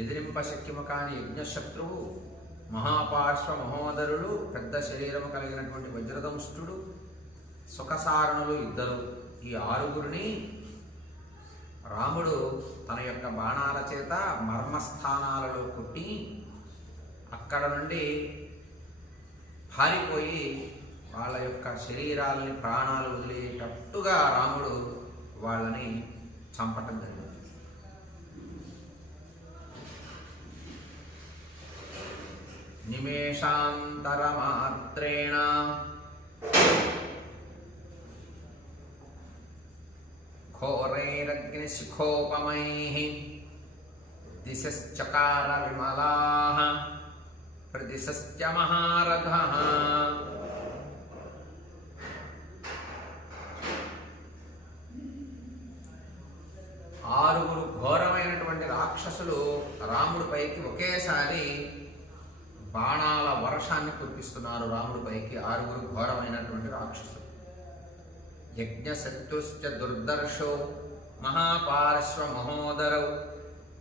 ఎదిరింపశక్యము కాని యజ్ఞశత్రువు, మహాపార్శ్వ మహోదరుడు, పెద్ద శరీరము కలిగినటువంటి వజ్రదంష్టుడు, సుఖసారణులు ఇద్దరు. ఈ ఆరుగురిని రాముడు తన యొక్క బాణాల చేత మర్మస్థానాలలో కొట్టి అక్కడ నుండి పారిపోయి వాళ్ళ యొక్క శరీరాలని ప్రాణాలు వదిలేటట్టుగా రాముడు వాళ్ళని చంపటం జరిగింది. నిమేషాంతరమాత్రేణ ఘోరైరగ్నిశిఖోపమైః దిశశ్చకార విమలాః ప్రదిశశ్చ మహారథః. ఆరుగురు ఘోరమైనటువంటి రాక్షసులు రాముడిపైకి ఒకేసారి బాణాల వర్షాన్ని కురిపిస్తున్నారు. రాముడిపైకి ఆరుగురు ఘోరమైనటువంటి రాక్షసులు. యజ్ఞశత్రుశ్చ దుర్దర్శో మహాపార్శ్వ మహోదరౌ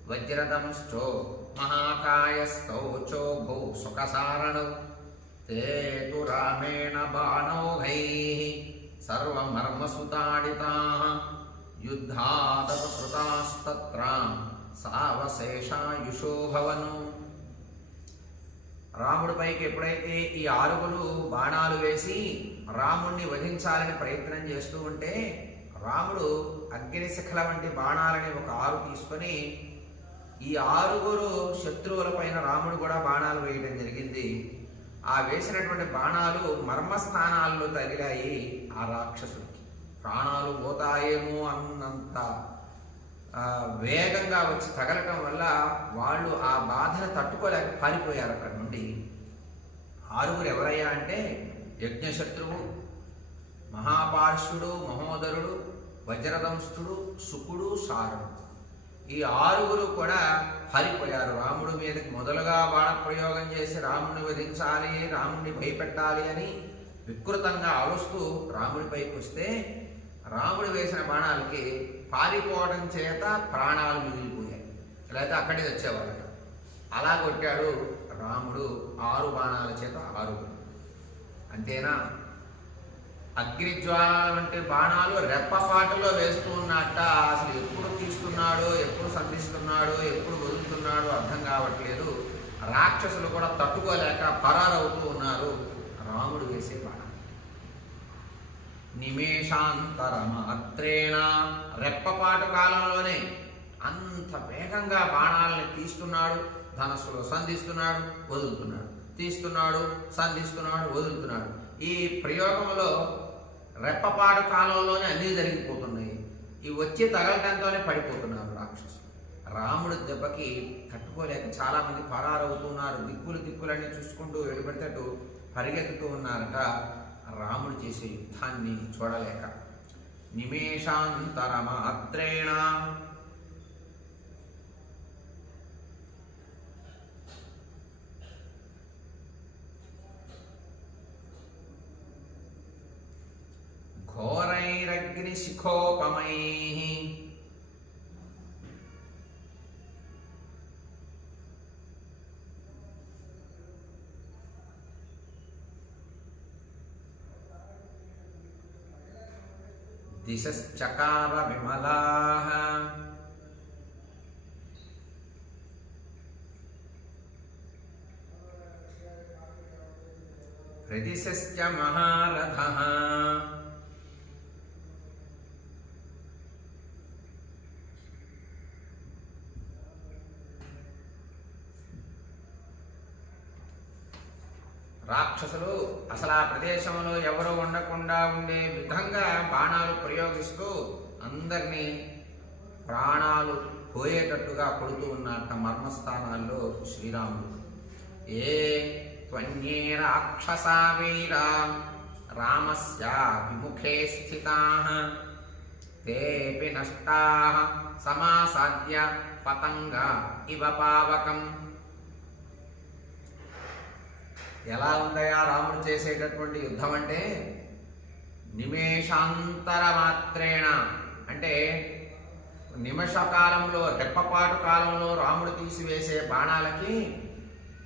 వజ్రదంశ్చో మహాకాయస్థౌ చోభౌ సుఖసారణౌ తే తు రామేణ బాణౌఘైః సర్వమర్మసుతాడితాః యుద్ధాదపకృతాస్తత్ర సావశేషాయుషో భవను. రాముడిపైకి ఎప్పుడైతే ఈ ఆరుగురు బాణాలు వేసి రాముణ్ణి వధించాలని ప్రయత్నం చేస్తూ ఉంటే రాముడు అగ్నిశిఖల వంటి బాణాలని ఒక 6 తీసుకొని ఈ ఆరుగురు శత్రువుల పైన రాముడు కూడా బాణాలు వేయడం జరిగింది. ఆ వేసినటువంటి బాణాలు మర్మస్థానాల్లో తగిలాయి. ఆ రాక్షసుడికి ప్రాణాలు పోతాయేమో అన్నంత వేగంగా వచ్చి తగలటం వల్ల వాళ్ళు ఆ బాధను తట్టుకోలేక పారిపోయారు అక్కడి నుండి. ఆరుగురు ఎవరయ్యా అంటే యజ్ఞశత్రువు, మహాపార్శ్వుడు మహోదరుడు, వజ్రదంష్టుడు, శుకుడు, సారణుడు. ఈ ఆరుగురు కూడా పారిపోయారు. రాముడి మీదకి మొదలుగా బాణప్రయోగం చేసి రాముడిని వధించాలి, రాముడిని భయపెట్టాలి అని వికృతంగా ఆలోస్తూ రాముడిపైకి వస్తే రాముడు వేసిన బాణాలకి పారిపోవడం చేత ప్రాణాలు మిగిలిపోయాయి, లేకపోతే అక్కడే వచ్చేవాళ్ళట. అలా కొట్టాడు రాముడు 6 బాణాల చేత 6. అంతేనా? అగ్నిజ్వాల వంటి బాణాలు రెప్పపాటులో వేస్తూ ఉన్నట్ట. అసలు ఎప్పుడు తీస్తున్నాడో, ఎప్పుడు సంధిస్తున్నాడో, ఎప్పుడు వదులుతున్నాడో అర్థం కావట్లేదు. రాక్షసులు కూడా తట్టుకోలేక పరారవుతూ ఉన్నారు రాముడు వేసే బాణం. నిమేషాంతరమాత్రేణ రెప్పపాటు కాలంలోనే అంత వేగంగా బాణాలని తీస్తున్నాడు, ధనస్సులో సంధిస్తున్నాడు, వదులుతున్నాడు, తీస్తున్నాడు, సంధిస్తున్నాడు, వదులుతున్నాడు. ఈ ప్రయోగంలో రెప్పపాటు కాలంలోనే అన్నీ జరిగిపోతున్నాయి. ఇవి వచ్చి తగలటంతోనే పడిపోతున్నారు రాక్షసులు. రాముడి దెబ్బకి తట్టుకోలేక చాలామంది పరారవుతున్నారు. దిక్కులన్నీ చూసుకుంటూ ఎడుపెడతట్టు పరిగెత్తుతూ ఉన్నారట రాముడు చేసే యుద్ధాన్ని చూడలేక. నిమేషాంతరమాత్రేణ ఘోరైరగ్నిశిఖోపమైః దిశశ్చకార విమలాః ప్రదిశశ్చ మహారథః. రాక్షసులు అసలు ఆ ప్రదేశంలో ఎవరు ఉండకుండా ఉండే విధంగా బాణాలు ప్రయోగిస్తూ అందరినీ ప్రాణాలు పోయేటట్టుగా కొడుతూ ఉన్నట్ట మర్మస్థానాల్లో శ్రీరాముడు. ఏ త్వన్యే రాక్షసా వీరా రామస్య విముఖే స్థితాః తేపి నష్టాః సమాసాద్య పతంగ ఇవ పావకం. ఎలా ఉందయా రాముడు చేసేటటువంటి యుద్ధం అంటే? నిమేషాంతర మాత్రేణ అంటే నిమిష కాలంలో, రెప్పపాటు కాలంలో రాముడు తీసివేసే బాణాలకి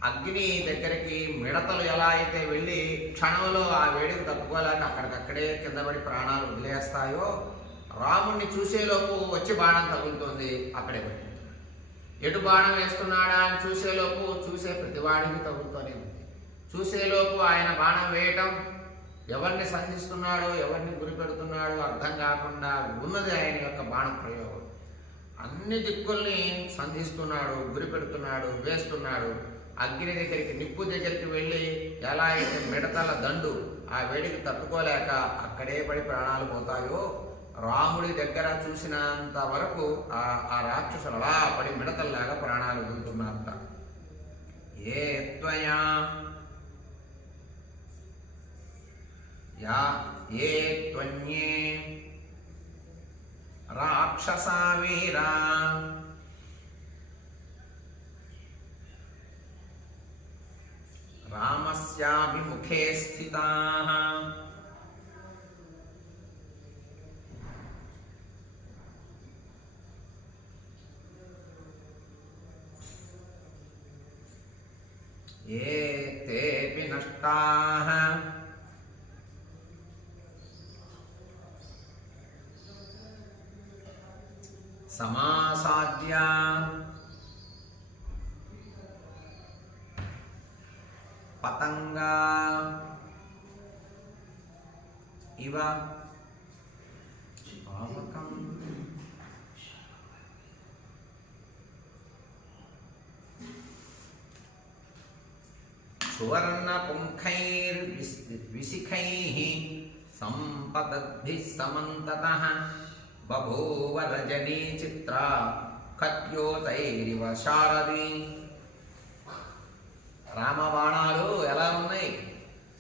అగ్ని దగ్గరికి మిడతలు ఎలా అయితే వెళ్ళి క్షణంలో ఆ వేడికి తట్టుకోలేక అక్కడికక్కడే కింద పడి ప్రాణాలు వదిలేస్తాయో, రాముడిని చూసేలోపు వచ్చి బాణం తగులుతుంది, అక్కడే పడి ఎటు బాణం వేస్తున్నాడా అని చూసేలోపు చూసే ప్రతివాడికి తగులుతూనే ఉంది. చూసేలోపు ఆయన బాణం వేయటం, ఎవరిని సంధిస్తున్నాడో ఎవరిని గురి పెడుతున్నాడో అర్థం కాకుండా ఉన్నది ఆయన యొక్క బాణ ప్రయోగం. అన్ని దిక్కుల్ని సంధిస్తున్నాడు, గురి పెడుతున్నాడు, వేస్తున్నాడు. అగ్ని దగ్గరికి, నిప్పు దగ్గరికి వెళ్ళి ఎలా అయితే మిడతల దండు ఆ వేడికి తట్టుకోలేక అక్కడే పడి ప్రాణాలు పోతాయో, రాముడి దగ్గర చూసినంత వరకు ఆ రాక్షసులు అలా పడి మిడతల్లాగా ప్రాణాలు వదులుతున్నారంట. ఏ త్వయా యా ఏ త్వన్యే రాక్షసా వీరా రామస్యాభిముఖే స్థితాః ఏ తేపి నష్టాః సమాసాద్య పతంగా ఇవ పావకం సువర్ణపుంఖైర్విశిఖైః సంపతద్భిః సమంతతః బభూవ రజనీ చిత్రా కత్యోతైరివ శారదీ. రామబాణాలు ఎలా ఉన్నాయి?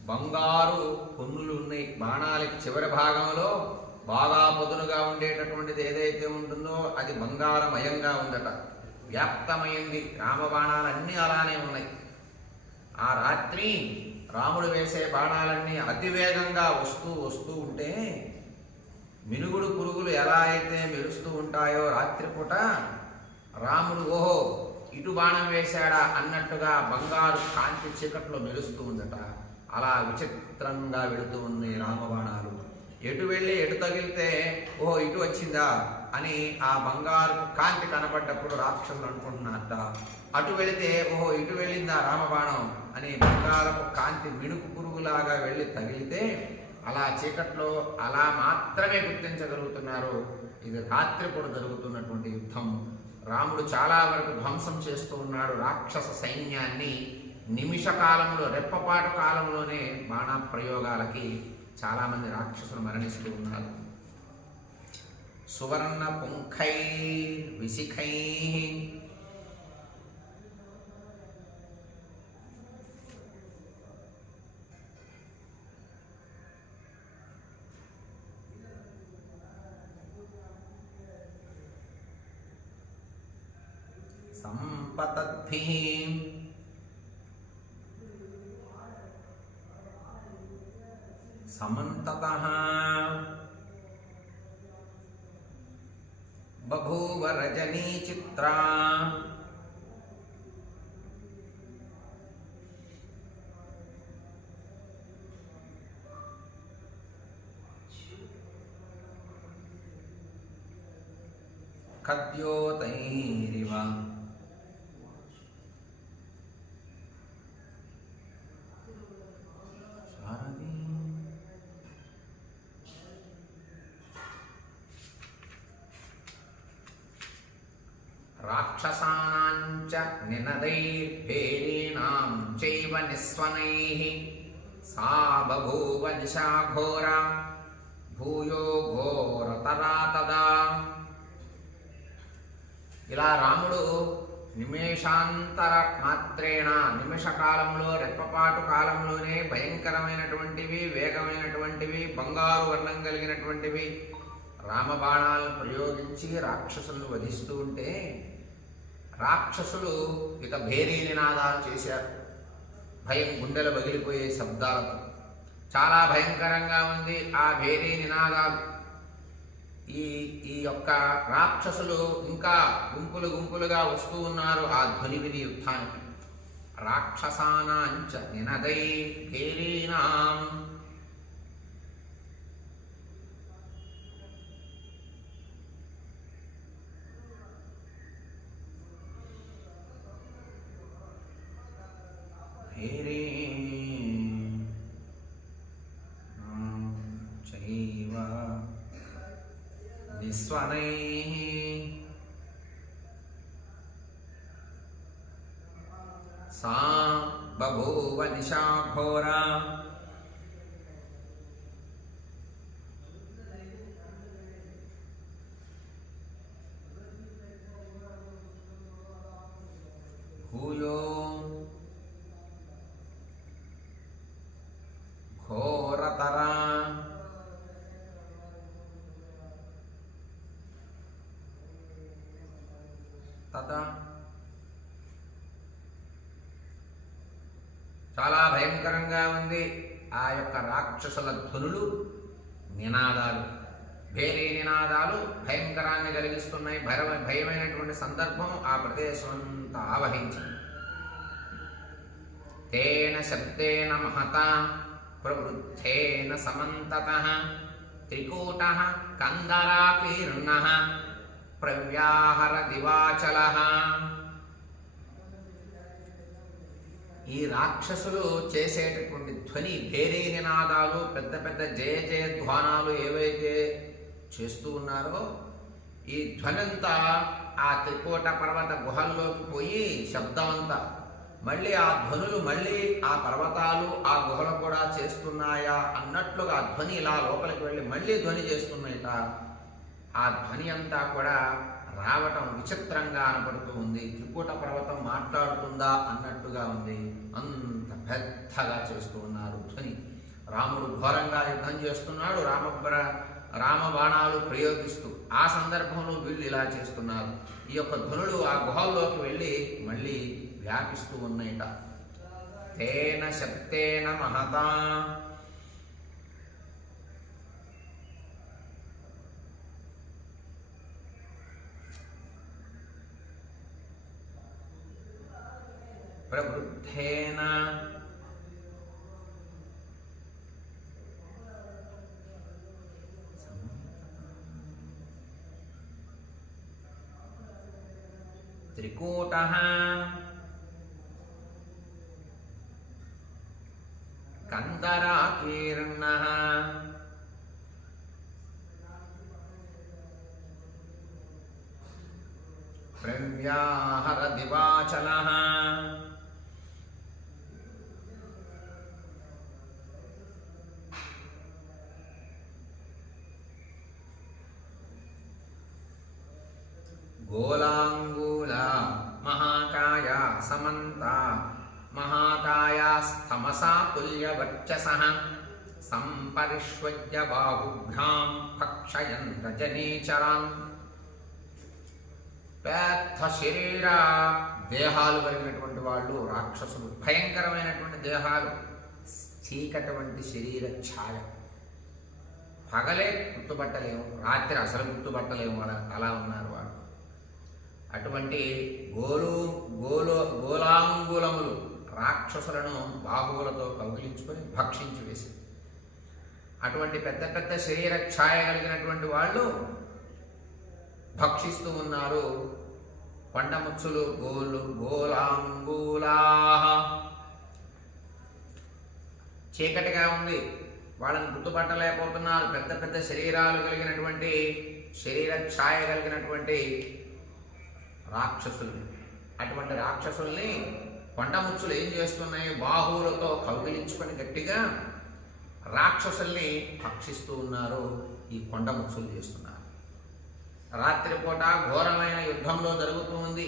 బంగారు పొన్నులు ఉన్నాయి. బాణాలకి చివరి భాగంలో బాగా పొదునుగా ఉండేటటువంటిది ఏదైతే ఉంటుందో అది బంగారమయంగా ఉందట, వ్యాప్తమైంది. రామబాణాలన్నీ అలానే ఉన్నాయి. ఆ రాత్రి రాముడు వేసే బాణాలన్నీ అతివేగంగా వస్తూ వస్తూ ఉంటే మినుగుడు పురుగులు ఎలా అయితే మెరుస్తూ ఉంటాయో రాత్రిపూట, రాముడు ఓహో ఇటు బాణం వేశాడా అన్నట్టుగా బంగారు కాంతి చీకట్లో మెరుస్తూ ఉందట. అలా విచిత్రంగా వెళుతూ ఉంది రామబాణాలు. ఎటు వెళ్ళి ఎటు తగిలితే ఓహో ఇటు వచ్చిందా అని ఆ బంగారు కాంతి కనబడ్డప్పుడు రాక్షసులు అనుకుంటున్నారట. అటు వెళితే ఓహో ఇటు వెళ్ళిందా రామబాణం అని బంగారపు కాంతి మిణుకు పురుగులాగా వెళ్ళి తగిలితే అలా చీకట్లో అలా మాత్రమే గుర్తించగలుగుతున్నారు. ఇది రాత్రిపూట జరుగుతున్నటువంటి యుద్ధం. రాముడు చాలా వరకు ధ్వంసం చేస్తూ ఉన్నాడు రాక్షస సైన్యాన్ని. నిమిష కాలంలో, రెప్పపాటు కాలంలోనే బాణ ప్రయోగాలకి చాలామంది రాక్షసులు మరణిస్తూ ఉన్నారు. సువర్ణ పుంఖై విశిఖై సంపతద్భిః సమంతతః బభూవ రజనీ చిత్రా ఖద్యోతైరివ రాక్షసానాంచ నినదైర్భేరీణాం చైవ నిస్వనైః సా బభూవ దిశా ఘోరా భూయో ఘోరతరా తదా. ఇలా రాముడు నిమేషాంతర మాత్రేణ, నిమిష కాలంలో, రెప్పపాటు కాలంలోనే భయంకరమైనటువంటివి, వేగమైనటువంటివి, బంగారు వర్ణం కలిగినటువంటివి రామబాణాలను ప్రయోగించి రాక్షసులను వధిస్తూ ఉంటే రాక్షసులు ఇక భేరీ నినాదాలు చేశారు. భయం గుండెలు పగిలిపోయే శబ్దాలతో చాలా భయంకరంగా ఉంది ఆ భేరీ నినాదాలు. ఈ ఈ యొక్క రాక్షసులు ఇంకా గుంపులుగా వస్తూ ఉన్నారు ఆ ధ్వని విని యుద్ధానికి. రాక్షసానాంచ నినదై భేరీనాం చైవ నిస్వనైః సా బభూవ నిశా ఘోరా భూయో ఘోరతరా తదా చాలా భయంకరంగా ఉంది ఆ యొక్క రాక్షసుల ధ్వనులు, నినాదాలు. భేరీ నినాదాలు భయంకరాన్ని కలిగిస్తున్నాయి. భయమైనటువంటి సందర్భం ఆ ప్రదేశం అంతా ఆవహించింది. తేన శబ్దేన మహతా ప్రవృద్ధేన సమంతతః త్రికూటః కందరాకీర్ణః ప్రవ్యాహర దివాచలః. ఈ రాక్షసులు చేసేటటువంటి ధ్వని, భేరీ నినాదాలు, పెద్ద పెద్ద జయ జయధ్వానాలు ఏవైతే చేస్తూ ఉన్నారో ఈ ధ్వనంతా ఆ త్రికూట పర్వత గుహల్లోకి పోయి శబ్దం అంతా మళ్ళీ ఆ ధ్వనులు మళ్ళీ ఆ పర్వతాలు ఆ గుహలు కూడా చేస్తున్నాయా అన్నట్లుగా ఆ ధ్వని ఇలా లోపలికి వెళ్ళి మళ్ళీ ధ్వని చేస్తున్నాయట. ఆ ధ్వని అంతా కూడా రావటం విచిత్రంగా అనపడుతూ ఉంది. త్రికూట పర్వతం మాట్లాడుతుందా అన్నట్టుగా ఉంది. అంత పెద్దగా చేస్తూ ఉన్నారు ధ్వని. రాముడు ఘోరంగా యుద్ధం చేస్తున్నాడు రామ బాణాలు ప్రయోగిస్తూ. ఆ సందర్భంలో వీళ్ళు ఇలా చేస్తున్నారు. ఈ యొక్క ధ్వనులు ఆ గుహల్లోకి వెళ్ళి మళ్ళీ వ్యాపిస్తూ ఉన్నాయట. తేన శబ్దేన మహతా ప్రవృద్ధేన త్రికూటః కందరాకీర్ణః ప్రవ్యాహర దివాచలః. గోలాంగూల మహాకాయ సమంత మహాకాయాస్తమసా తుల్యవర్చసః సంపరిష్వజ్య బాహుభ్యాం భక్షయన్ రజనీచరాన్. పెద్ద శరీర దేహాలు కలిగినటువంటి వాళ్ళు రాక్షసులు. భయంకరమైనటువంటి దేహాలు, చీకటి వంటి శరీర ఛాయ. పగలే గుర్తుపట్టలేము, రాత్రి అసలు గుర్తుపట్టలేము. అలా ఉన్నారు వాళ్ళు. అటువంటి గోలాంగులములు రాక్షసులను బాహువులతో కౌగిలించుకొని భక్షించి వేసి, అటువంటి పెద్ద పెద్ద శరీర ఛాయ కలిగినటువంటి వాళ్ళు భక్షిస్తూ ఉన్నారు. కొండముచ్చులు గోలాంగులా. చీకటిగా ఉంది, వాళ్ళని గుర్తుపట్టలేకపోతున్నారు. పెద్ద పెద్ద శరీరాలు కలిగినటువంటి, శరీర ఛాయ కలిగినటువంటి రాక్షసులు. అటువంటి రాక్షసుల్ని కొండముచ్చులు ఏం చేస్తున్నాయి? బాహువులతో కౌగిలించుకొని గట్టిగా రాక్షసుల్ని భక్షిస్తూ ఉన్నారు. ఈ కొండముచ్చులు చేస్తున్నారు. రాత్రిపూట ఘోరమైన యుద్ధంలో జరుగుతూ ఉంది.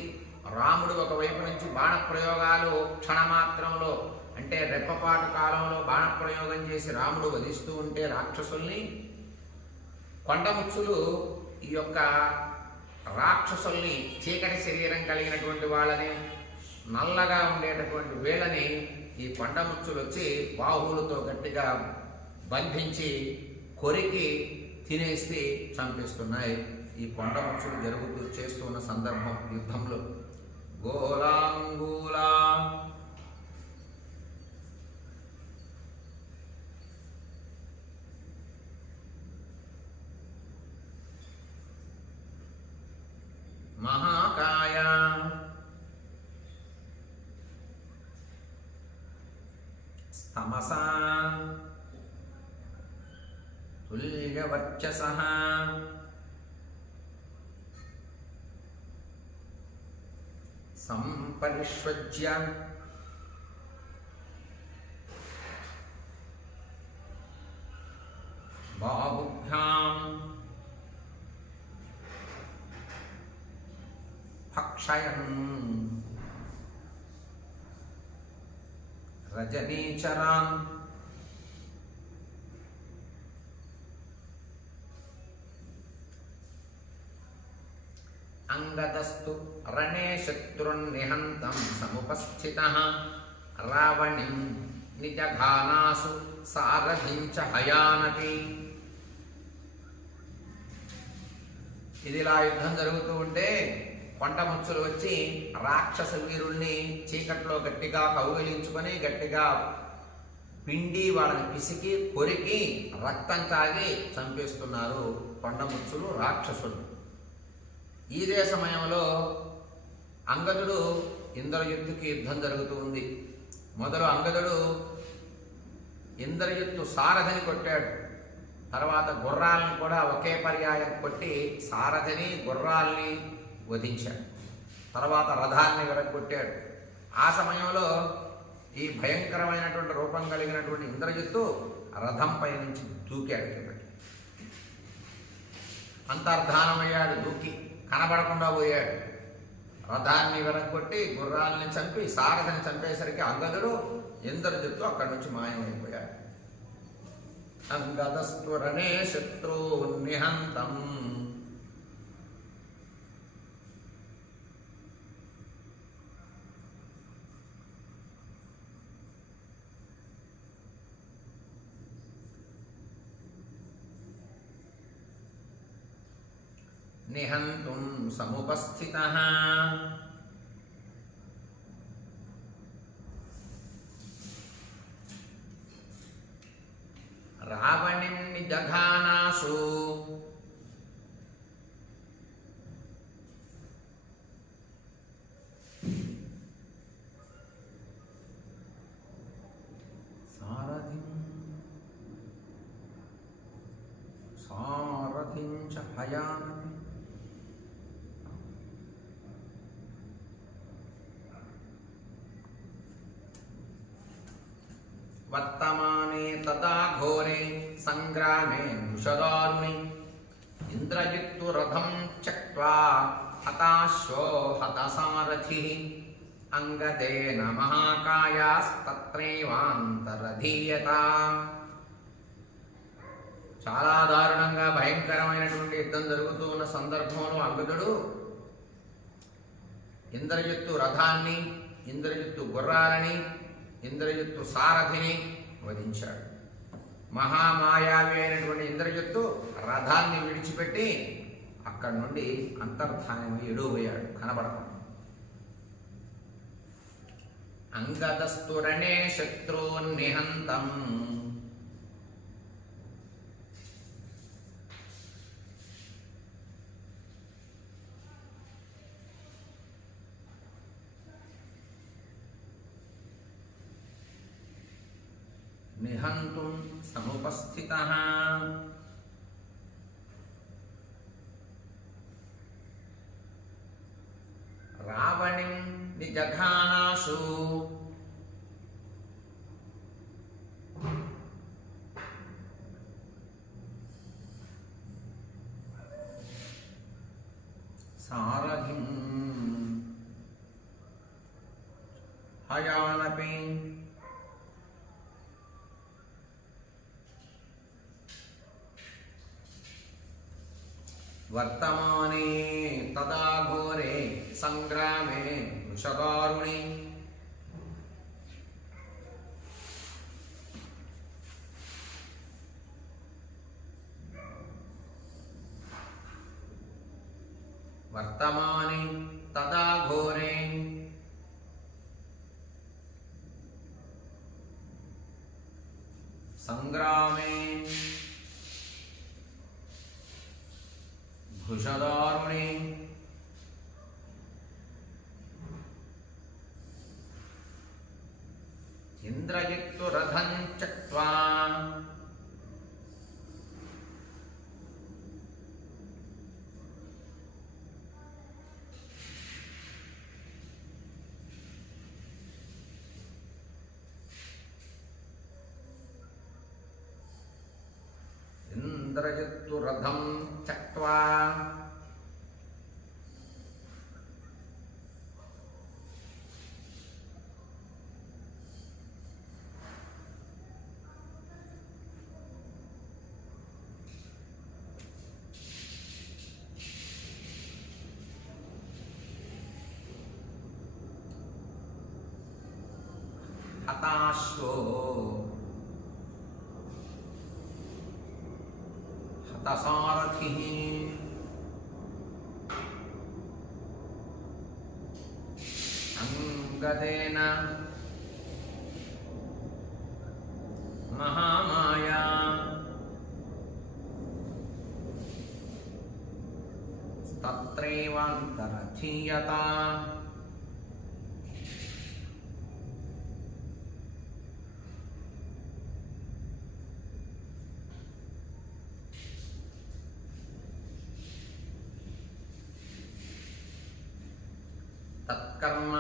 రాముడు ఒకవైపు నుంచి బాణప్రయోగాలు క్షణమాత్రంలో, అంటే రెప్పపాటు కాలంలో బాణప్రయోగం చేసి రాముడు వధిస్తూ ఉంటే రాక్షసుల్ని, కొండముచ్చులు ఈ యొక్క రాక్షసుల్ని, చీకటి శరీరం కలిగినటువంటి వాళ్ళని, నల్లగా ఉండేటటువంటి వీళ్ళని ఈ కొండముచ్చులు వచ్చి బాహువులతో గట్టిగా బంధించి కొరికి తినేస్తే చంపేస్తున్నాయి. ఈ కొండముచ్చులు జరుగుతూ చేస్తున్న సందర్భం యుద్ధంలో గోలాంగూలా మహాకాయ తమసా తుల్యవర్చసః సంపరిష్వజ్య బాహుభ్యాం భక్షయన్ రజనీచరాన్ అంగదస్తు రణే శత్రున్నిహంతం సముపస్థితః రావణిం నిజఘానాసు సారథించ హయానతి. ఇదిలా యుద్ధం జరుగుతూ ఉంటే కొండముచ్చులు వచ్చి రాక్షస వీరుల్ని చీకట్లో గట్టిగా కౌగిలించుకొని గట్టిగా పిండి వాళ్ళని పిసికి కొరికి రక్తం తాగి చంపేస్తున్నారు కొండముచ్చులు రాక్షసులు. ఇదే సమయంలో అంగదుడు ఇంద్రజిత్తుకి యుద్ధం జరుగుతూ ఉంది. మొదలు అంగదుడు ఇంద్రజిత్తు సారథిని కొట్టాడు. తర్వాత గుర్రాలను కూడా ఒకే పర్యాయం కొట్టి సారథిని గుర్రాల్ని వధించాడు. తర్వాత రథాన్ని విరగొట్టాడు. ఆ సమయంలో ఈ భయంకరమైనటువంటి రూపం కలిగినటువంటి ఇంద్రజిత్తు రథంపై నుంచి దూకాడు కిందకి. అంతర్ధానమయ్యాడు, దూకి కనబడకుండా పోయాడు. రథాన్ని విరగొట్టి గుర్రాలని చంపి సారథిని చంపేసరికి అంగదుడు ఇంద్రజిత్తు అక్కడి నుంచి మాయమైపోయాడు. అంగదస్ఫురణే శత్రున్నిహంతం నిహంతుం సముపస్థితః రావణిం నిజఘానాసు సారథించ హయానతి. వర్తమానే తదా ఘోరే సంగ్రామే వృషదారుణి ఇంద్రజిత్తు రథం త్యక్త్వా హతాశ్వో హతసారథిః అంగదేన మహాకాయాస్తత్రైవాంతరధీయత. చాలా దారుణంగా భయంకరమైనటువంటి యుద్ధం జరుగుతూ ఉన్న సందర్భంలో అంగదుడు ఇంద్రజిత్తు రథాన్ని, ఇంద్రజిత్తు గుర్రాలని, ఇంద్రజిత్తు సారథిని వధించాడు. మహామాయావి అయినటువంటి ఇంద్రజిత్తు రథాన్ని విడిచిపెట్టి అక్కడి నుండి అంతర్ధానమై ఎడుపోయాడు, కనబడకుండా. అంగదస్తురణే శత్రున్నిహంతం నిహంతుం సముపస్థితః రావణిం నిజఘానాసు సారథిం హయానపి. వర్తమానే తదా ఘోరే సంగ్రామే వృషదారుణి వర్తమాని తదా ఘోరే సంగ్రామే భుషదారుణే ఇంద్రజిత్తు రథం చక్వా ఇంద్రజిత్తు రథం చక్వా హతాశ్వో హతసారథి అంగదేన మహామాయా తత్రైవాంతరథీయత తత్కర్మ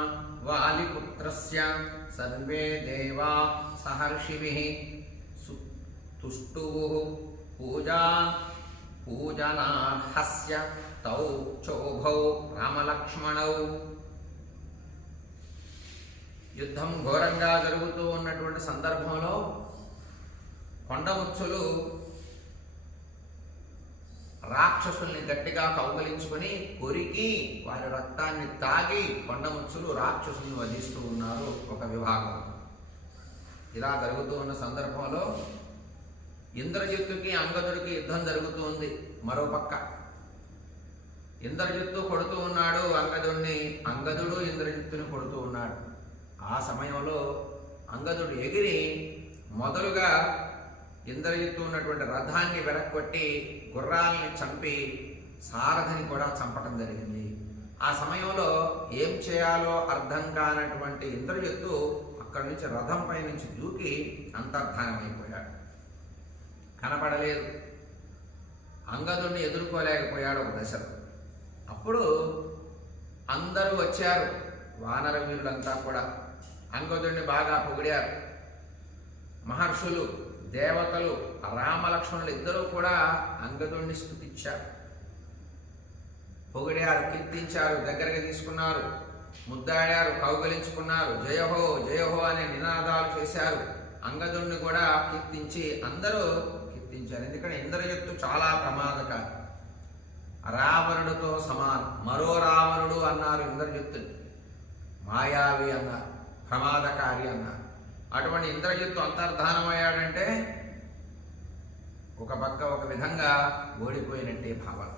వాలిపుత్రస్య సర్వే దేవా సహర్షిభిః తుష్టువుః పూజనార్హస్య తౌ చోభౌ రామలక్ష్మణౌ. యుద్ధం ఘోరంగా జరుగుతూ ఉన్నటువంటి సందర్భంలో కొండముచ్చులు రాక్షసుల్ని గట్టిగా కౌగలించుకొని కొరికి వారి రక్తాన్ని తాగి కొండముచ్చులు రాక్షసుల్ని వధిస్తూ ఉన్నారు ఒక విభాగం. ఇలా జరుగుతూ ఉన్న సందర్భంలో ఇంద్రజిత్తుకి అంగదుడికి యుద్ధం జరుగుతూ ఉంది. మరోపక్క ఇంద్రజిత్తు కొడుతూ ఉన్నాడు అంగదుడిని, అంగదుడు ఇంద్రజిత్తుని కొడుతూ ఉన్నాడు. ఆ సమయంలో అంగదుడు ఎగిరి మొదలుగా ఇంద్రజిత్తు ఉన్నటువంటి రథాన్ని వెనక్కొట్టి గుర్రాలని చంపి సారథిని కూడా చంపటం జరిగింది. ఆ సమయంలో ఏం చేయాలో అర్థం కానటువంటి ఇంద్రజిత్తు అక్కడి నుంచి రథంపై నుంచి దూకి అంతర్ధానమైపోయాడు. కనపడలేదు. అంగదుడిని ఎదుర్కోలేకపోయాడు ఒక దశలో. అప్పుడు అందరూ వచ్చారు, వానర వీరులంతా కూడా అంగదుడిని బాగా పొగిడారు. మహర్షులు, దేవతలు, రామలక్ష్మణులు ఇద్దరూ కూడా అంగదుడిని స్తుతించారు, పొగిడారు, కీర్తించారు, దగ్గరగా తీసుకున్నారు, ముద్దాడారు, కౌగలించుకున్నారు, జయహో జయహో అనే నినాదాలు చేశారు. అంగదుడిని కూడా కీర్తించి అందరూ కీర్తించారు. ఎందుకంటే ఇంద్రజిత్తు చాలా ప్రమాదకారి, రావణుడితో సమానం. మరో రావణుడు అన్నారు ఇంద్రజిత్తుని, మాయావి అన్నారు, ప్రమాదకారి అన్నారు. అటువంటి ఇంద్రజిత్తు అంతర్ధానమయ్యాడంటే ఒక పక్క ఒక విధంగా ఓడిపోయినట్టే భావన,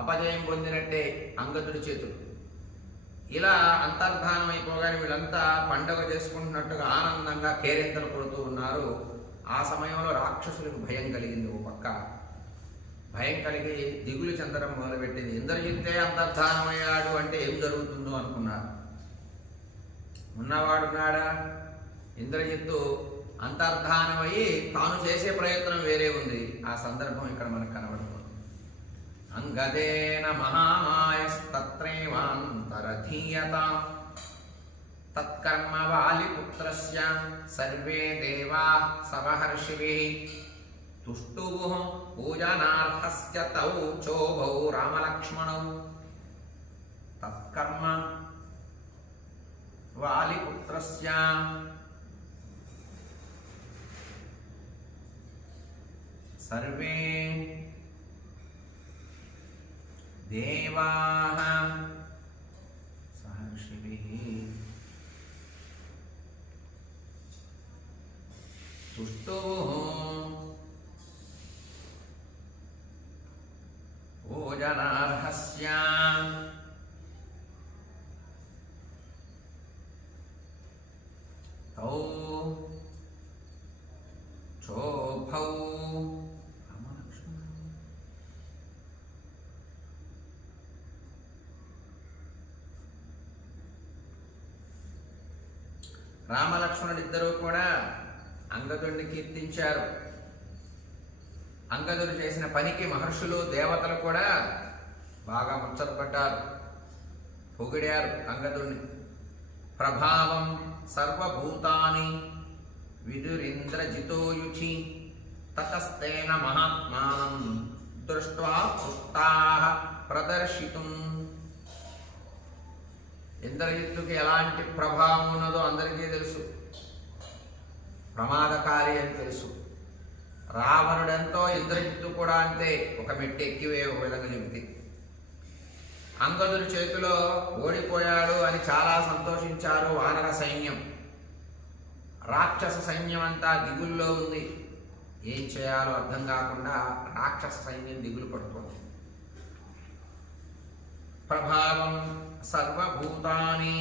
అపజయం పొందినట్టే అంగదుడి చేతులు. ఇలా అంతర్ధానం అయిపోగానే వీళ్ళంతా పండుగ చేసుకుంటున్నట్టుగా ఆనందంగా కేరింతలు కొడుతూ ఉన్నారు. ఆ సమయంలో రాక్షసులకు భయం కలిగింది. ఓ పక్క భయం కలిగి దిగులు చెందడం మొదలుపెట్టింది. ఇంద్రజిత్తే అంతర్ధానమయ్యాడు అంటే ఏం జరుగుతుందో అనుకున్నారు. ఉన్నవాడున్నాడా? ఇంద్రజిత్తు అంతర్ధానమయ్యి తాను చేసే ప్రయత్నం వేరే ఉంది. ఆ సందర్భం ఇక్కడ మనకు కనబడుతుంది. అంగదేన మహామాయస్తత్రైవాంతరథీయత తత్కర్మ వాలిపుత్రస్య సర్వే దేవా సమహర్షిభిః తుష్టువుః పూజనార్హస్య తౌ చోభౌ రామలక్ష్మణౌ. తత్కర్మ వాలిపుత్రస్య సర్వే దేవాః సహర్షిభిః తుష్టువుః పూజనార్హస్య రామలక్ష్మణుడిద్దరూ కూడా అంగదుడిని కీర్తించారు. అంగదుడు చేసిన పనికి మహర్షులు దేవతలు కూడా బాగా ముచ్చటపడ్డారు, పొగిడారు అంగదుడిని. ప్రభావం సర్వభూతాని విదురింద్రజితోయుచి తతస్తేన మహాత్మానం దృష్ట్వా పుష్టాః ప్రదర్శితుం. ఇంద్రజిత్తుకి ఎలాంటి ప్రభావం ఉన్నదో అందరికీ తెలుసు, ప్రమాదకారి అని తెలుసు. రావణుడెంతో ఇంద్రజిత్తు కూడా అంతే, ఒక మెట్టు ఎక్కివే ఒక విధంగా చెబితే. అంగదుడి చేతిలో ఓడిపోయాడు అని చాలా సంతోషించారు వానర సైన్యం. రాక్షస సైన్యం అంతా దిగుల్లో ఉంది, ఏం చేయాలో అర్థం కాకుండా రాక్షస సైన్యం దిగులు పడుతుంది. ప్రభావం సర్వభూతాని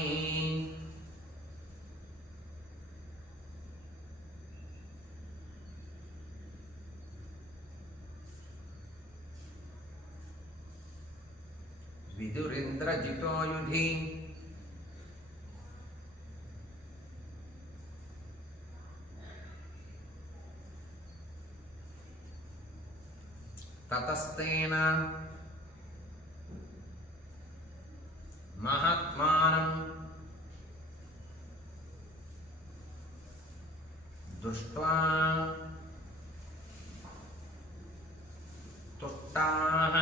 విదురింద్రజితో యుధి తతస్తేన మహాత్మానం దృష్ట్వా తుష్టాః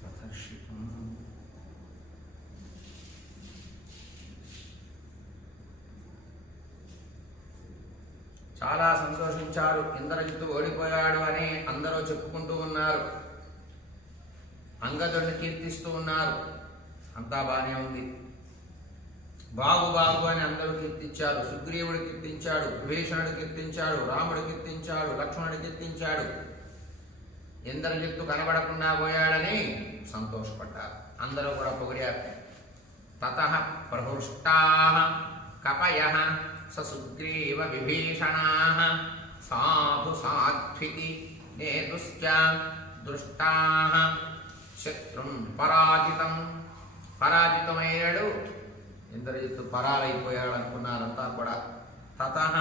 ప్రదర్శితుం. చాలా సంతోషించారు. ఇంద్రజిత్తు ఓడిపోయాడు అని అందరూ చెప్పుకుంటూ ఉన్నారు, అంగదుడిని కీర్తిస్తూ ఉన్నారు. అంతా బానే ఉంది. బాగు బాగు అని అందరూ కీర్తించారు. సుగ్రీవుడు కీర్తించాడు, విభీషణుడు కీర్తించాడు, రాముడు కీర్తించాడు, లక్ష్మణుడు కీర్తించాడు. ఇంద్రజిత్తు కనబడకుండా పోయాడని సంతోషపడ్డారు, అందరూ కూడా పొగిడారు. తతః ప్రహృష్టాః కపయః సుగ్రీవ విభీషణాః సాధు సాధ్వికి నేతుశ్చ దృష్టాః శత్రుం పరాజితమయ్యాడు. ఇంద్రజిత్తు పరాలైపోయాడు అనుకున్నారంతా కూడా. తతః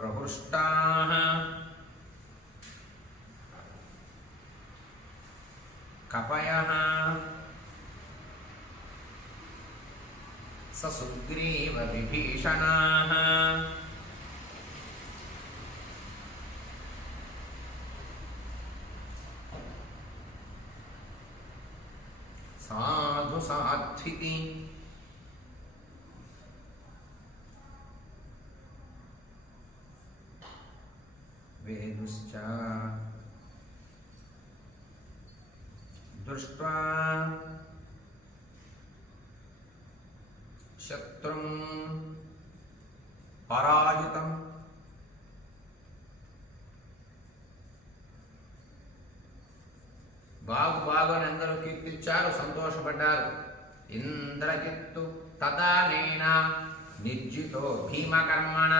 ప్రహృష్టాః కపయః సుగ్రీవ విభీషణాః సాధు సాధ్వికి వేదుశ్చ దృష్ట్వా శత్రుం పరాజితం బాగు అని అందరూ కీర్తించారు, సంతోషపడ్డారు. ఇంద్రజిత్తు తదానేన నిర్జితో భీమకర్మణ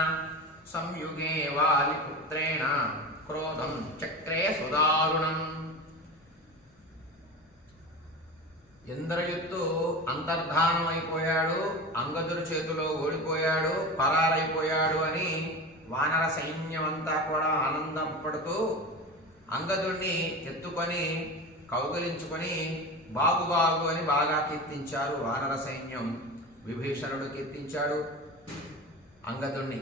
సంయుగే వాలిపుత్రేణ క్రోధం చక్రే సుదారుణం. ఇంద్రజిత్తు అంతర్ధానం అయిపోయాడు, అంగదుడి చేతిలో ఓడిపోయాడు, పరారైపోయాడు అని వానర సైన్యం అంతా కూడా ఆనందం పడుతూ అంగదుడిని ఎత్తుకొని కౌగలించుకొని బాగు అని బాగా కీర్తించారు వానర సైన్యం. విభీషణుడు కీర్తించాడు అంగదుడిని,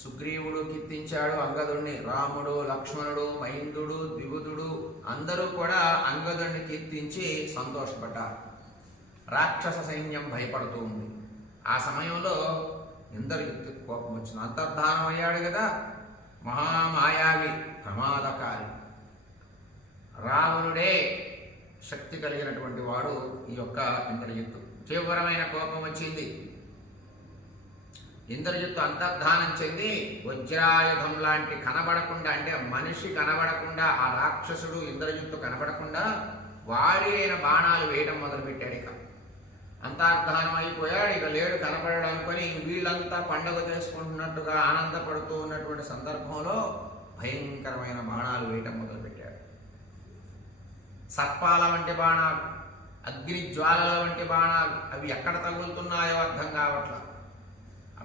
సుగ్రీవుడు కీర్తించాడు అంగదుడిని, రాముడు, లక్ష్మణుడు, మైందుడు, ద్విగుదుడు అందరూ కూడా అంగదుడిని కీర్తించి సంతోషపడ్డారు. రాక్షస సైన్యం భయపడుతూ ఉంది. ఆ సమయంలో ఇంద్రజిత్తు కోపం వచ్చింది. అంతర్ధానం అయ్యాడు కదా, మహామాయావి, ప్రమాదకారి. రావణుడే శక్తి కలిగినటువంటి వాడు ఈ యొక్క ఇంద్రజిత్తు. తీవ్రమైన కోపం వచ్చింది. ఇంద్రజిత్తు అంతర్ధానం చెంది వజ్రాయుధం లాంటి కనబడకుండా, అంటే మనిషి కనబడకుండా, ఆ రాక్షసుడు ఇంద్రజిత్తు కనబడకుండా వాడి అయిన బాణాలు వేయడం మొదలుపెట్టాడు. ఇక అంతర్ధానం అయిపోయాడు, ఇక లేడు కనబడడం అనుకొని వీళ్ళంతా పండుగ చేసుకుంటున్నట్టుగా ఆనందపడుతూ ఉన్నటువంటి సందర్భంలో భయంకరమైన బాణాలు వేయటం మొదలుపెట్టాడు. సర్పాల వంటి బాణాలు, అగ్ని జ్వాలల వంటి బాణాలు, అవి ఎక్కడ తగులుతున్నాయో అర్థం కావట్ల.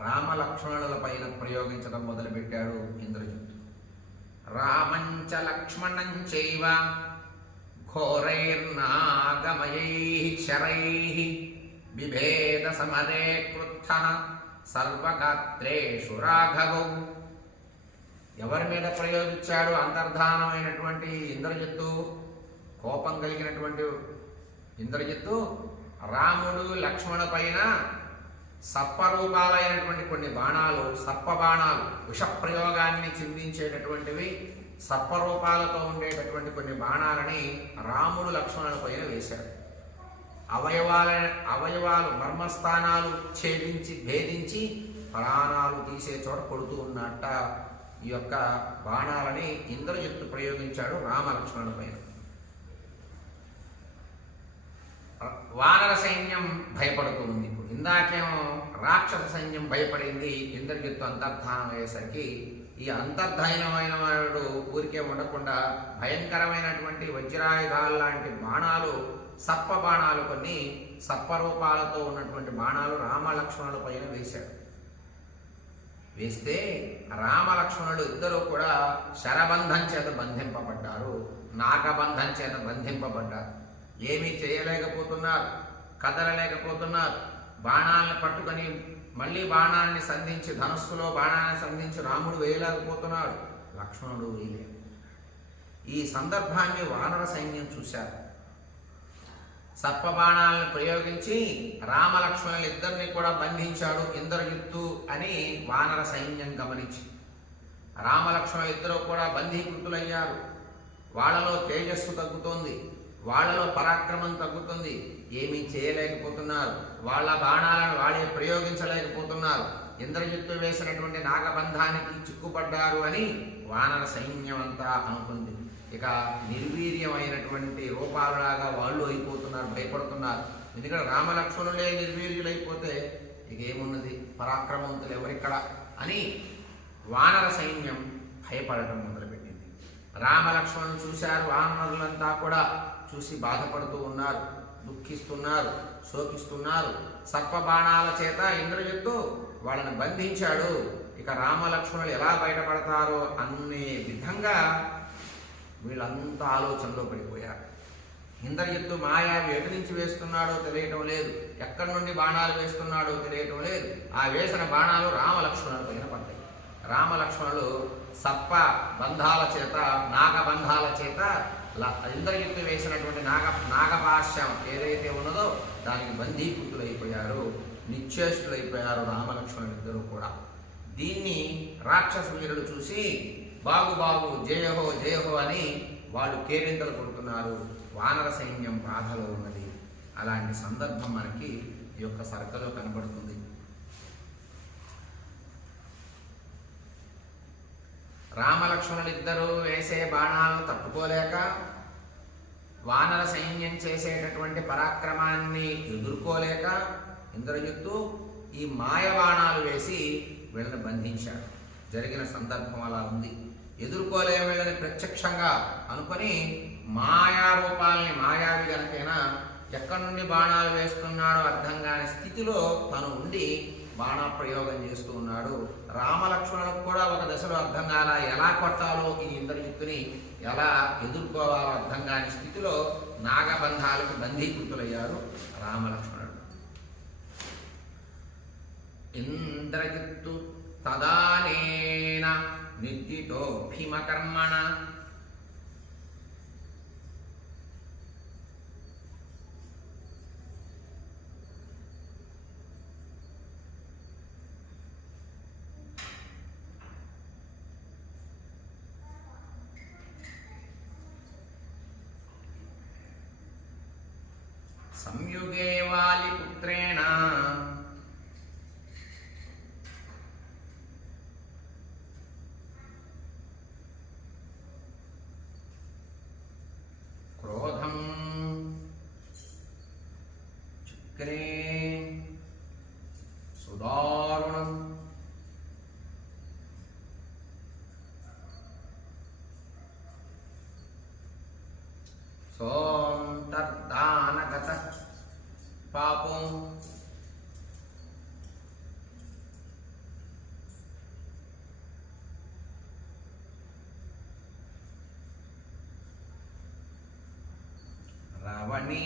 రామ లక్ష్మణుల పైన ప్రయోగించడం మొదలుపెట్టాడు ఇంద్రజిత్తు. రామంచ లక్ష్మణం చైవ ఘోరైర్నాగమయై శరైః బిభేద సమరే క్రుద్ధః సర్వగాత్రేషు రాఘవౌ. ఎవరి మీద ప్రయోగించాడు? అంతర్ధానమైనటువంటి ఇంద్రజిత్తు, కోపం కలిగినటువంటి ఇంద్రజిత్తు రాముడు లక్ష్మణ పైన సర్పరూపాలైనటువంటి కొన్ని బాణాలు, సర్ప బాణాలు, విషప్రయోగాన్ని చిందించేటటువంటివి, సర్పరూపాలతో ఉండేటటువంటి కొన్ని బాణాలని రాముడు లక్ష్మణుల పైన వేశాడు. అవయవాలు మర్మస్థానాలు ఛేదించి భేదించి ప్రాణాలు తీసే చోట కొడుతూ ఉన్నట్ట ఈ యొక్క బాణాలని ఇంద్రజిత్తు ప్రయోగించాడు రామలక్ష్మణుల పైన. వానర సైన్యం భయపడుతూ ఉంది. ఇప్పుడు ఇందాకేమో రాక్షస సైన్యం భయపడింది. ఇంద్రజిత్తు అంతర్ధానం అయ్యేసరికి ఈ అంతర్ధానమైన వాడు ఊరికే ఉండకుండా భయంకరమైనటువంటి వజ్రాయుధాలు లాంటి బాణాలు, సర్ప బాణాలు, కొన్ని సర్పరూపాలతో ఉన్నటువంటి బాణాలు రామలక్ష్మణుల పైన వేశాడు. వేస్తే రామలక్ష్మణుడు ఇద్దరు కూడా శరబంధం చేత బంధింపబడ్డారు, నాగబంధం చేత బంధింపబడ్డారు. ఏమీ చేయలేకపోతున్నారు, కదలలేకపోతున్నారు. బాణాలను పట్టుకొని మళ్ళీ బాణాన్ని సంధించి, ధనస్సులో బాణాన్ని సంధించి రాముడు వేయలేకపోతున్నాడు, లక్ష్మణుడు వేయలేడు. ఈ సందర్భాన్ని వానర సైన్యం చూశారు. సర్పబాణాలను ప్రయోగించి రామలక్ష్మణులు ఇద్దరిని కూడా బంధించాడు ఇంద్రజిత్తు అని వానర సైన్యం గమనించి, రామలక్ష్మణులు ఇద్దరు కూడా బంధీకృతులయ్యారు. వాళ్ళలో తేజస్సు తగ్గుతోంది, వాళ్ళలో పరాక్రమం తగ్గుతుంది, ఏమీ చేయలేకపోతున్నారు. వాళ్ళ బాణాలను వాళ్ళే ప్రయోగించలేకపోతున్నారు. ఇంద్రజిత్తు వేసినటువంటి నాగబంధానికి చిక్కుపడ్డారు అని వానర సైన్యం అంతా అనుకుంది. ఇక నిర్వీర్యమైనటువంటి రూపాలలాగా వాళ్ళు అయిపోతున్నారు, భయపడుతున్నారు. ఎందుకంటే రామలక్ష్మణులే నిర్వీర్యులైపోతే ఇక ఏమున్నది, పరాక్రమవంతులు ఎవరిక్కడ అని వానర సైన్యం భయపడటం మొదలుపెట్టింది. రామలక్ష్మణులు చూశారు, వానరులంతా కూడా చూసి బాధపడుతూ ఉన్నారు, దుఃఖిస్తున్నారు, శోకిస్తున్నారు. సర్పబాణాల చేత ఇంద్రజిత్తు వాళ్ళని బంధించాడు. ఇక రామలక్ష్మణులు ఎలా బయటపడతారో అనే విధంగా వీళ్ళంతా ఆలోచనలో పడిపోయారు. ఇంద్రజిత్తు మాయావి ఎటు నుంచి వేస్తున్నాడో తెలియటం లేదు, ఎక్కడి నుండి బాణాలు వేస్తున్నాడో తెలియటం లేదు. ఆ వేసిన బాణాలు రామలక్ష్మణుల పైన పడ్డాయి. రామలక్ష్మణులు సర్ప బంధాల చేత, నాగబంధాల చేత ఇంద్రజిత్తు వేసినటువంటి నాగపాశ్యం ఏదైతే ఉన్నదో దానికి బంధీకృతులైపోయారు, నిశ్చేష్టులైపోయారు రామలక్ష్మణులు ఇద్దరు కూడా. దీన్ని రాక్షస వీరులు చూసి బాగు బాగు, జయహో జయహో అని వాళ్ళు కేరింతలు కొడుతున్నారు. వానర సైన్యం బాధలో ఉన్నది. అలాంటి సందర్భం మనకి ఈ యొక్క సర్కలో కనబడుతుంది. రామలక్ష్మణులు ఇద్దరు వేసే బాణాలను తట్టుకోలేక, వానర సైన్యం చేసేటటువంటి పరాక్రమాన్ని ఎదుర్కోలేక ఇంద్రజిత్తు ఈ మాయ బాణాలు వేసి వీళ్ళని బంధించాడు. జరిగిన సందర్భం అలా ఉంది. ఎదుర్కోలేని వీళ్ళని ప్రత్యక్షంగా అనుకొని మాయారూపాలని, మాయావి గనకైనా ఎక్కడి నుండి బాణాలు వేస్తున్నాడో అర్థం కాని స్థితిలో తను ఉండి బాణ ప్రయోగం చేస్తూ ఉన్నాడు. రామలక్ష్మణులకు కూడా ఒక దశలో అర్థం కాల, ఎలా కొట్టాలో ఈ ఇంద్రజిత్తుని, ఎలా ఎదుర్కోవాలో అర్థం కాని స్థితిలో నాగబంధాలకు బంధీకృతులయ్యారు రామలక్ష్మణుడు. ఇంద్రజిత్తు తదానేన నిర్జితో భీమకర్మణ సంయుగే వాలిపుత్రేణ క్రోధం చక్రే సుదారుణం సోంతర్దానగత రవణీ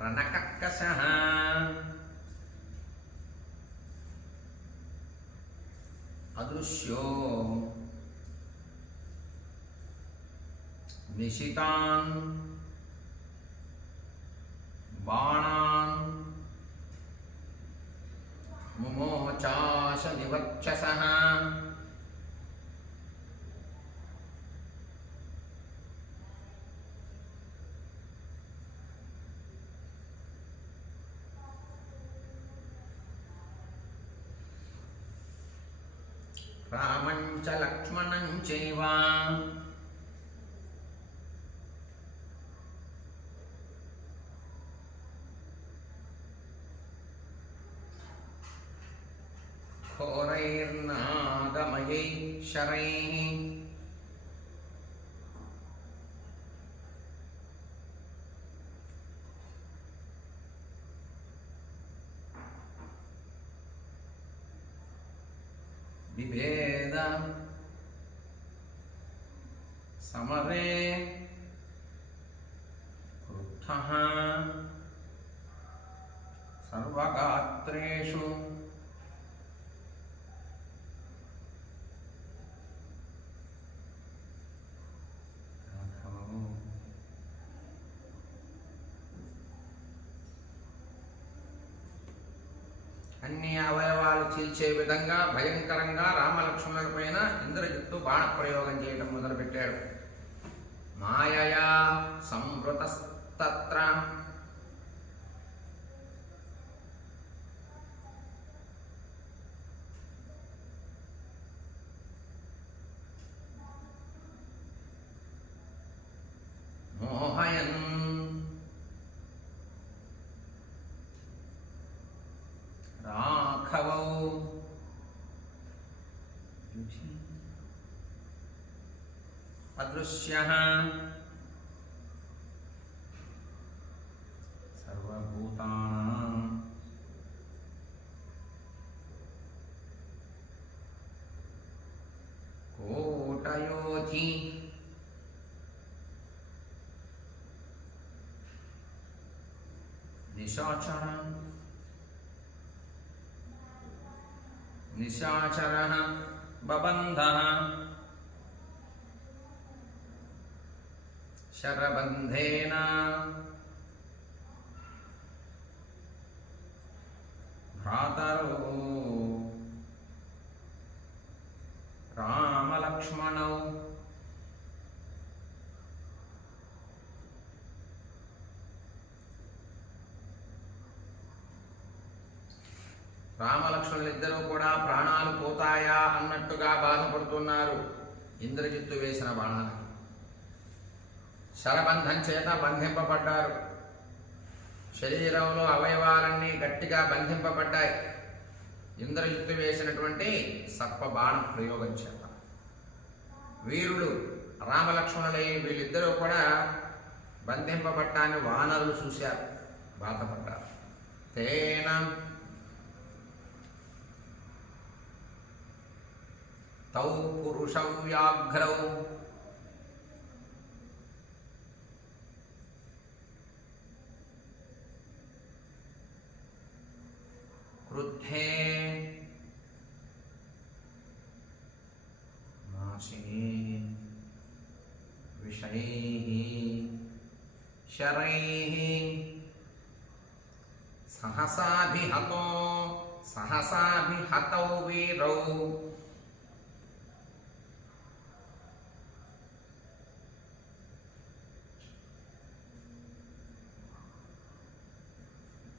రణకర్కశః అదృశ్యో నిశితాన్ బాణాన్ ముమోచాశ నివక్షసః రామం చ లక్ష్మణం చైవ ఘోరైర్నాగమయై శరైః విభేద సమరే క్రుద్ధః సర్వగాత్రేషు అన్ని అవయవాలు చీల్చే విధంగా భయంకరంగా రామలక్ష్మణుల పైన ఇంద్రజిత్తు బాణప్రయోగం చేయడం మొదలుపెట్టాడు. మాయయా సంవృతస్తత్ర మోహయన్ రాఘవౌ అదృశ్యః సర్వభూతానాం కోటయోధి నిశాచరః బబంధః శరబంధేన భ్రాతరో రామలక్ష్మణౌ రామలక్ష్మణులిద్దరూ కూడా ప్రాణాలు పోతాయా అన్నట్టుగా బాధపడుతున్నారు ఇంద్రజిత్తు వేసిన బాణాలకి. శరబంధం చేత బంధింపబడ్డారు. శరీరంలో అవయవాలన్నీ గట్టిగా బంధింపబడ్డాయి ఇంద్రజిత్తు వేసినటువంటి సర్ప బాణం ప్రయోగం చేత. వీరుడు రామలక్ష్మణులై వీళ్ళిద్దరూ కూడా బంధింపబట్టాన్ని వానరులు చూశారు, బాధపడ్డారు. తేన తౌ పురుషౌ వ్యాఘ్రౌ క్రుద్ధే నాశినే విషయైః శరైః సహసాభిహతౌ వీరౌ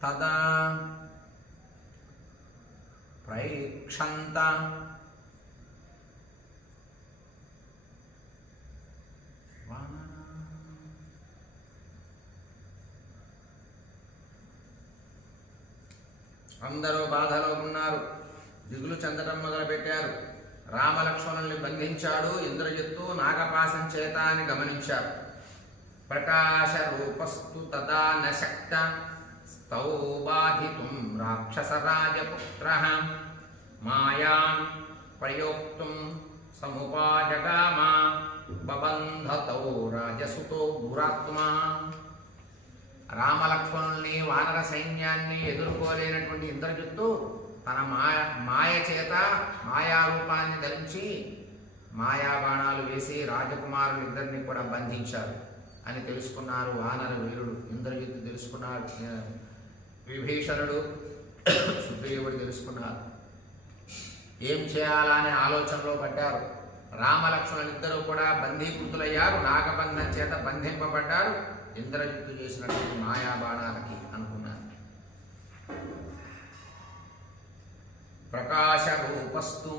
తదా ప్రైక్షంత అందరూ బాధలో ఉన్నారు, దిగులు చెందడం మొదలుపెట్టారు. రామలక్ష్మణుల్ని బంధించాడు ఇంద్రజిత్తు నాగపాశం చేత అని గమనించారు. ప్రకాశ రూపస్తు తదా నశక్త స్తౌ బాధితుం రాక్షసరాజపుత్రః మాయాం ప్రయోక్తుం సముపాజగామ బబంధతౌ రాజ రాజసుతో దురాత్మా, రామలక్ష్మణుల్ని వానర సైన్యాన్ని ఎదుర్కోలేనటువంటి ఇంద్రజిత్తు తన మాయ చేత మాయారూపాన్ని ధరించి మాయాబాణాలు వేసి రాజకుమారులిద్దరిని కూడా బంధించారు అని తెలుసుకున్నారు వానర వీరుడు. ఇంద్రజిత్తు తెలుసుకున్నాడు, విభీషణుడు సుగ్రీవుడు తెలుసుకున్నారు. ఏం చేయాలా అనే ఆలోచనలో పడ్డారు. రామలక్ష్మణులిద్దరూ కూడా బంధీకృతులయ్యారు, నాగబంధం చేత బంధింపబడ్డారు ఇంద్రజిత్తు చేసినటువంటి మాయాబాణాలకి అనుకున్నారు. ప్రకాశ రూపస్తు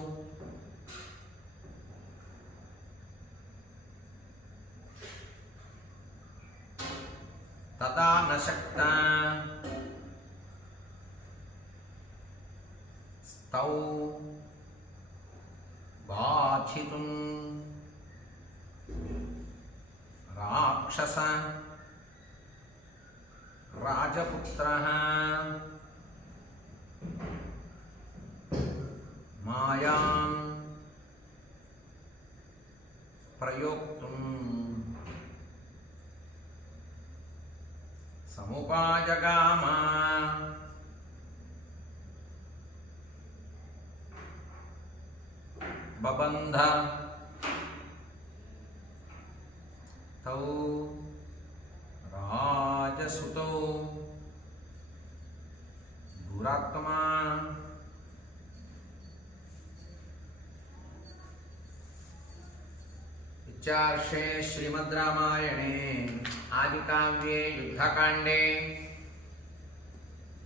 తదా నశక్త స్తౌ బాధితుం రాక్షస రాజపుత్రః మాయాం ప్రయోక్తుం సముపాజగామ. బబంధ తౌ రాజసుతౌ దురాత్మా इत्यार्षे श्रीमद् रामायणे आदिकाव्ये युद्धकाण्डे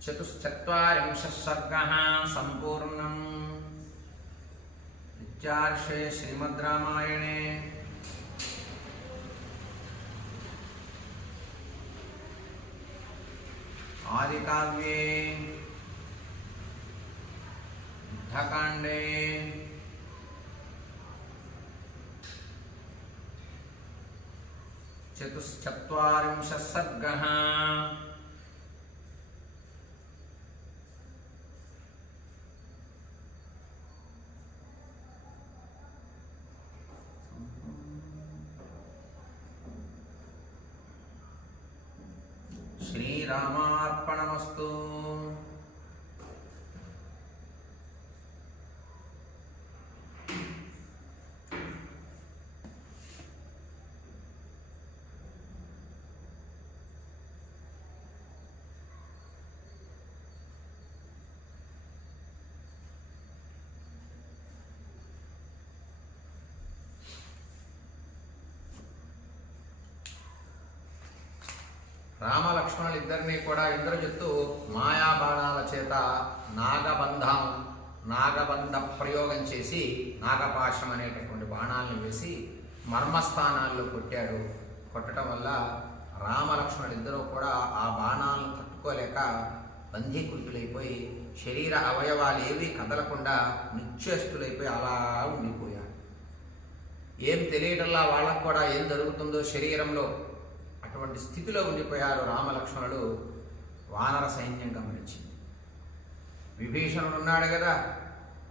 44 सर्गः सम्पूर्णम्. इत्यार्षे श्रीमद् रामायणे आदिकाव्ये युद्धकाण्डे 44 सर्गः. श्रीरामार्पणमस्तु. రామలక్ష్మణులిద్దరినీ కూడా ఇంద్రజిత్తు మాయాబాణాల చేత నాగబంధ ప్రయోగం చేసి నాగపాశం అనేటటువంటి బాణాలను వేసి మర్మస్థానాల్లో కొట్టాడు. కొట్టడం వల్ల రామలక్ష్మణులిద్దరూ కూడా ఆ బాణాలను తట్టుకోలేక బంధీకృతులైపోయి శరీర అవయవాలు ఏవి కదలకుండా నిశ్చేష్టులైపోయి అలా ఉండిపోయారు. ఏం తెలియటంలా వాళ్ళకు కూడా ఏం జరుగుతుందో శరీరంలో అటువంటి స్థితిలో ఉండిపోయారు రామలక్ష్మణుడు. వానర సైన్యం గమనించింది. విభీషణుడు ఉన్నాడు కదా,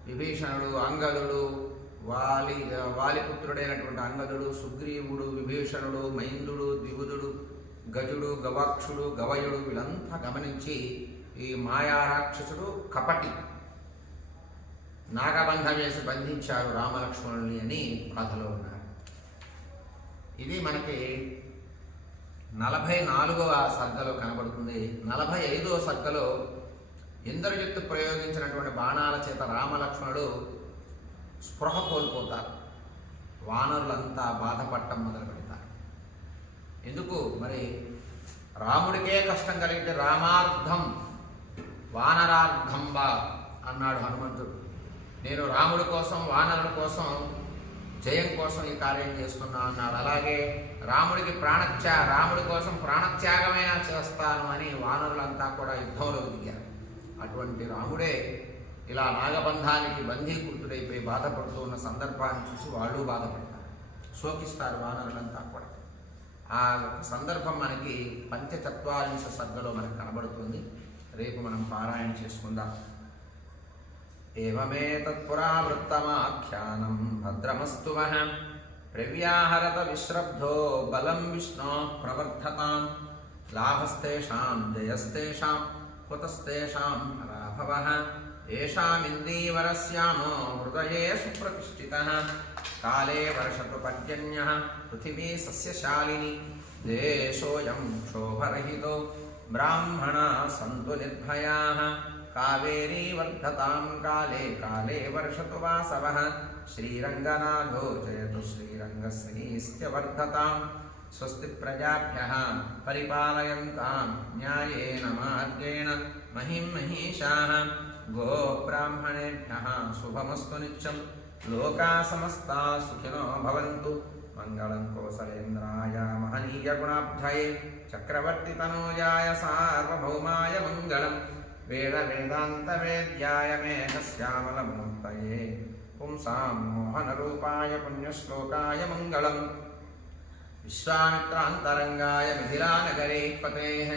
విభీషణుడు, అంగదుడు, వాలిపుత్రుడైనటువంటి అంగదుడు, సుగ్రీవుడు, విభీషణుడు, మైందుడు, ద్విగుదుడు, గజుడు, గవాక్షుడు, గవయుడు వీళ్ళంతా గమనించి ఈ మాయారాక్షసుడు కపటి నాగబంధం వేసి బంధించారు రామలక్ష్మణుల్ని అని కథలో ఉన్నారు. ఇది మనకి 44వ సర్గలో కనబడుతుంది. 45వ సర్గలో ఇంద్రజిత్తు ప్రయోగించినటువంటి బాణాల చేత రామలక్ష్మణుడు స్పృహ కోల్పోతారు. వానరులంతా బాధపడటం మొదలు పెడతారు. ఎందుకు మరి రాముడికే కష్టం కలిగితే రామార్థం వానరార్థం బా అన్నాడు హనుమంతుడు. నేను రాముడి కోసం వానరుల కోసం జయం కోసం ఈ కార్యం చేస్తున్నా అన్నాడు. అలాగే రాముడి కోసం ప్రాణత్యాగమైనా చేస్తాను అని వానరులంతా కూడా యుద్ధంలో దిగారు. అటువంటి రాముడే ఇలా నాగబంధానికి బంధీకృతుడైపోయి బాధపడుతూ ఉన్న సందర్భాన్ని చూసి వాళ్ళు బాధపడతారు, శోకిస్తారు వానరులంతా కూడా. ఆ సందర్భం మనకి 45 సర్గలో మనకు కనబడుతుంది. రేపు మనం పారాయణ చేసుకుందాం. ఏవమేతత్పురావృత్తమాఖ్యానం భద్రమస్తు వః प्रव्याहरत विश्रब्धो बलं विष्णोः प्रवर्धताम् लाभस्तेषां जयस्तेषां कुतस्तेषां पराभवः येषामिन्दीवरस्यामो हृदये सुप्रतिष्ठितः काले वर्षतु पर्जन्यः पृथिवी सस्यशालिनी देशोऽयं क्षोभरहितो ब्राह्मणाः सन्तु निर्भयाः कावेरी वर्धतां काले काले वर्षतु वासवः श्रीरङ्गनाथो जयतु श्रीरङ्गश्रीश्च वर्धताम् स्वस्ति प्रजाभ्यः परिपालयन्तां न्यायेन मार्गेण महिं महिषाः गोब्राह्मणेभ्यः शुभमस्तु नित्यं लोकाः समस्ताः सुखिनो भवन्तु मङ्गलं कोसलेन्द्राय महनीयगुणाब्धये चक्रवर्तितनूजाय सार्वभौमाय मङ्गलं वेदवेदान्तवेद्याय मेघश्यामलमूर्तये पुंसां मोहनरूपाय पुण्यश्लोकाय मङ्गलम् विश्वामित्रान्तरङ्गाय मिथिलानगरे पतेः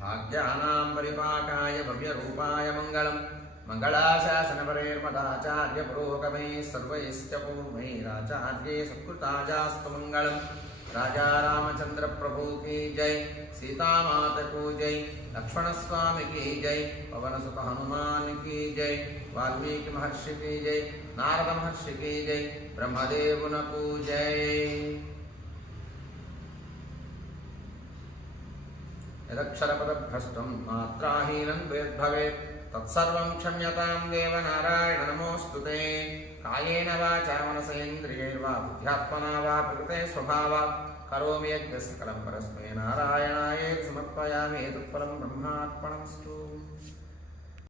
भाग्यानां परिपाकाय भव्यरूपाय मङ्गलम् मङ्गलाशासनपरेर्मदाचार्यपुरोगमैः सर्वैश्च पूर्वैराचार्ये सत्कृताजास्तु मङ्गलम् राजा रामचंद्र प्रभु की जय, सीता माता को जय, लक्ष्मण स्वामी की जय, पवन सुत हनुमान की जय, वाल्मीकि महर्षि की जय, नारद महर्षि की जय, ब्रह्मदेव को जय। यदक्षरपदभ्रष्टं मात्राहीनं द्वेद्भवेत् तत्सर्वं क्षम्यतां देव नारायण नमोऽस्तुते। कायेन वाचा मनसेन्द्रियैर्वा बुद्ध्यात्मना वा प्रकृते स्वभावात् करोमि यज्ञः सकलं परस्मै नारायणाय समर्पयामि। तत्फलं ब्रह्मार्पणमस्तु।